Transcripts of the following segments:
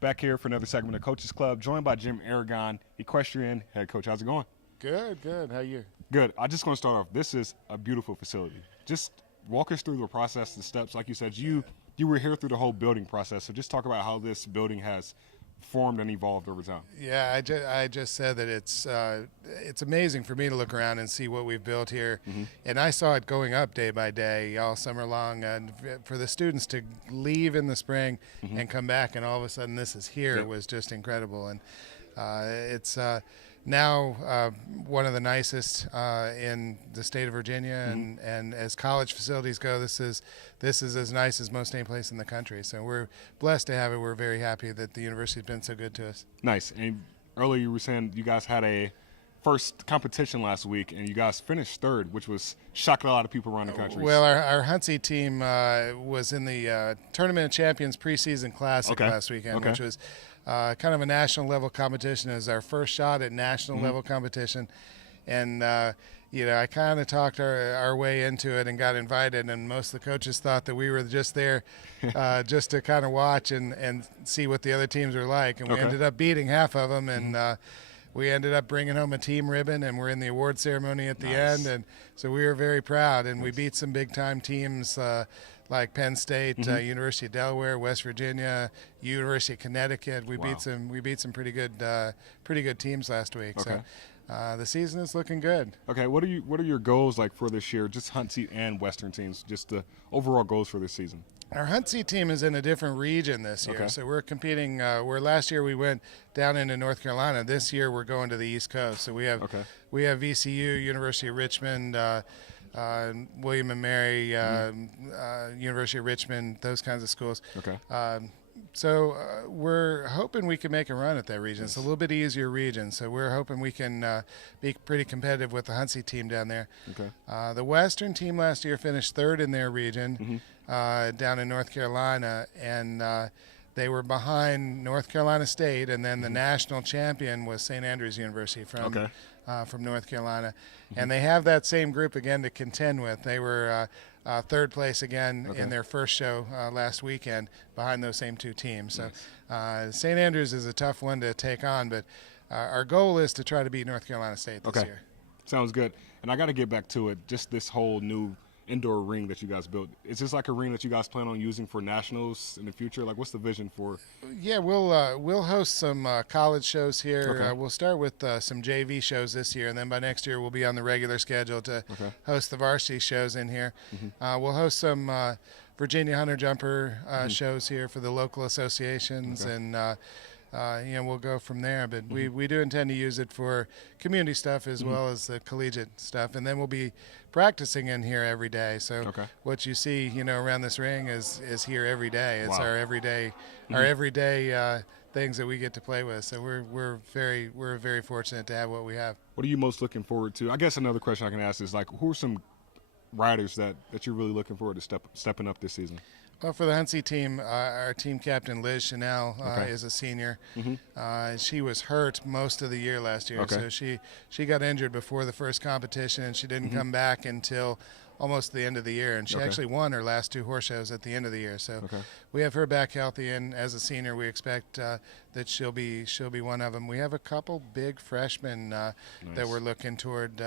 Back here for another segment of Coaches Club, joined by Jim Aragon, Equestrian head coach. How's it going? Good, good. How you? Good. I just want to start off. This is a beautiful facility. Just walk us through the process, the steps. Like you said, you were here through the whole building process. So just talk about how this building has formed and evolved over time. Yeah, I just said that it's amazing for me to look around and see what we've built here, and I saw it going up day by day all summer long. And for the students to leave in the spring and come back, and all of a sudden this is here was just incredible. And it's now one of the nicest in the state of Virginia, and as college facilities go, this is as nice as most any place in the country. So we're blessed to have it. We're very happy that the university's been so good to us. Nice. And earlier you were saying you guys had a first competition last week, and you guys finished third, which was shocking a lot of people around the country. Well, our Huntsy team was in the Tournament of Champions preseason classic last weekend, which was kind of a national level competition. It was our first shot at national level competition, and I kind of talked our way into it and got invited, and most of the coaches thought that we were just there just to kind of watch and see what the other teams were like, and we ended up beating half of them, and we ended up bringing home a team ribbon, and we're in the award ceremony at the end, and so we were very proud, and we beat some big-time teams like Penn State, University of Delaware, West Virginia, University of Connecticut. We beat some pretty good teams last week. So the season is looking good. Okay, what are your goals like for this year? Just Huntsy and Western teams, just the overall goals for this season. Our Huntsy team is in a different region this year, so we're competing. Where last year we went down into North Carolina, this year we're going to the East Coast. So we have VCU, University of Richmond, William and Mary, University of Richmond, those kinds of schools. So we're hoping we can make a run at that region. It's a little bit easier region, so we're hoping we can be pretty competitive with the Huntsy team down there. The Western team last year finished third in their region down in North Carolina, and they were behind North Carolina State, and then the national champion was St. Andrews University from North Carolina. And they have that same group again to contend with. They were third place again in their first show last weekend behind those same two teams. So St. Andrews is a tough one to take on, but our goal is to try to beat North Carolina State this year. Sounds good. And I got to get back to it, just this whole new indoor ring that you guys built. Is this like a ring that you guys plan on using for nationals in the future? Like, what's the vision for? Yeah, we'll host some college shows here. We'll start with some JV shows this year, and then by next year we'll be on the regular schedule to host the varsity shows in here. We'll host some Virginia Hunter Jumper shows here for the local associations, and we'll go from there. But we do intend to use it for community stuff as well as the collegiate stuff, and then we'll be practicing in here every day. So what you see, around this ring is here every day. It's our everyday things that we get to play with. So we're very fortunate to have what we have. What are you most looking forward to? I guess another question I can ask is, like, who are some riders that you're really looking forward to stepping up this season? Well, for the Huntsy team, our team captain, Liz Chanel, is a senior. She was hurt most of the year last year, so she got injured before the first competition, and she didn't come back until almost the end of the year. And she actually won her last two horse shows at the end of the year. So we have her back healthy, and as a senior, we expect that she'll be one of them. We have a couple big freshmen that we're looking toward.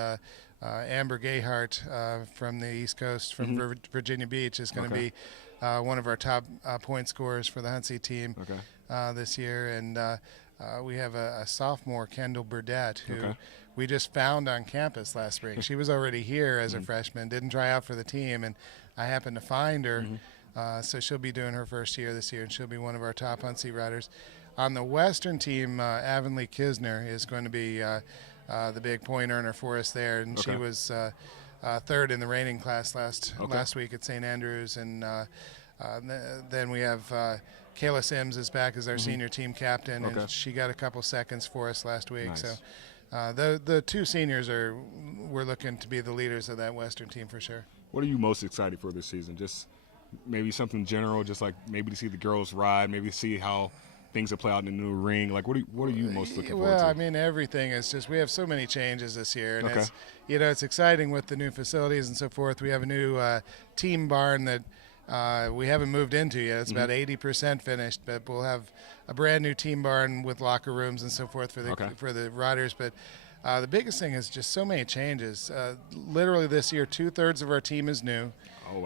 Amber Gayhart from the East Coast, from Virginia Beach, is going to be one of our top point scorers for the Huntsy team this year. And we have a sophomore, Kendall Burdett, who we just found on campus last spring. She was already here as a freshman, didn't try out for the team, and I happened to find her. So she'll be doing her first year this year, and she'll be one of our top Huntsy riders. On the Western team, Avonlea Kisner is going to be the big point earner for us there, and she was third in the reining class last week at St. Andrews, and then we have Kayla Sims is back as our senior team captain, and she got a couple seconds for us last week. So the two seniors we're looking to be the leaders of that Western team for sure. What are you most excited for this season? Just maybe something general, just like maybe to see the girls ride, maybe to see how things that play out in the new ring. Like, what are you most looking forward to? Well, I mean, everything is just, we have so many changes this year, and it's, it's exciting with the new facilities and so forth. We have a new team barn that we haven't moved into yet. It's about 80% finished, but we'll have a brand new team barn with locker rooms and so forth for the riders. But the biggest thing is just so many changes. Literally this year, 2/3 of our team is new,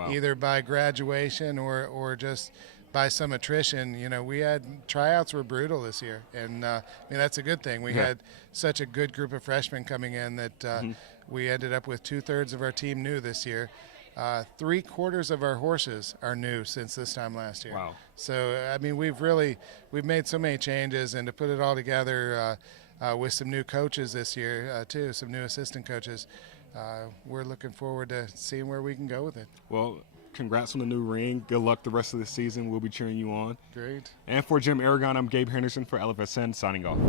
either by graduation or just by some attrition. You know, we had tryouts were brutal this year, and I mean that's a good thing. We had such a good group of freshmen coming in that we ended up with 2/3 of our team new this year. 3/4 of our horses are new since this time last year. Wow. So I mean we've made so many changes, and to put it all together with some new coaches this year too, some new assistant coaches, we're looking forward to seeing where we can go with it. Well, congrats on the new ring. Good luck the rest of the season. We'll be cheering you on. Great. And for Jim Aragon, I'm Gabe Henderson for LFSN signing off.